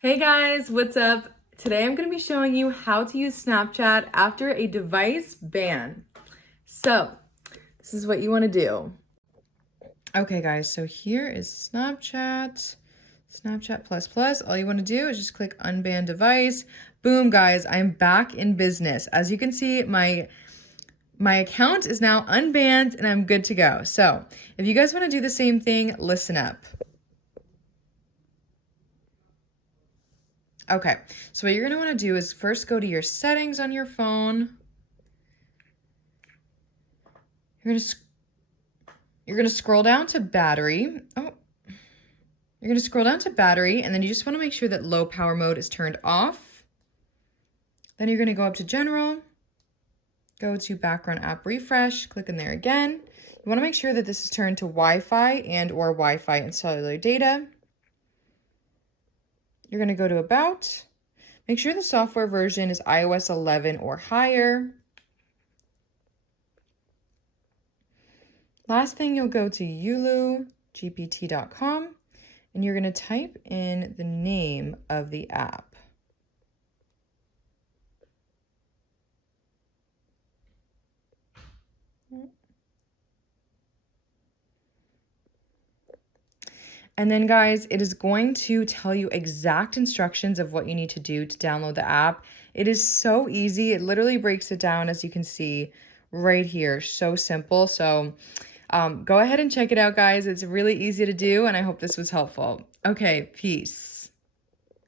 Hey guys, what's up? Today I'm going to be showing you how to use Snapchat after a device ban. So, this is what you want to do. Okay guys, so here is Snapchat Plus. All you want to do is just click unban device. Boom guys, I'm back in business. As you can see, my account is now unbanned and I'm good to go. So, if you guys want to do the same thing, listen up. Okay, so what you're going to want to do is first go to your settings on your phone. You're gonna scroll down to battery. You're gonna scroll down to battery, and then you just want to make sure that low power mode is turned off. Then you're gonna go up to general, go to background app refresh, click in there again. You want to make sure that this is turned to Wi-Fi and/or Wi-Fi and cellular data. You're gonna go to about. Make sure the software version is iOS 11 or higher. Last thing, you'll go to ulugpt.com and you're going to type in the name of the app. And then guys, it is going to tell you exact instructions of what you need to do to download the app. It is so easy. It literally breaks it down, as you can see right here. So simple. So go ahead and check it out, guys. It's really easy to do, and I hope this was helpful. Okay, peace.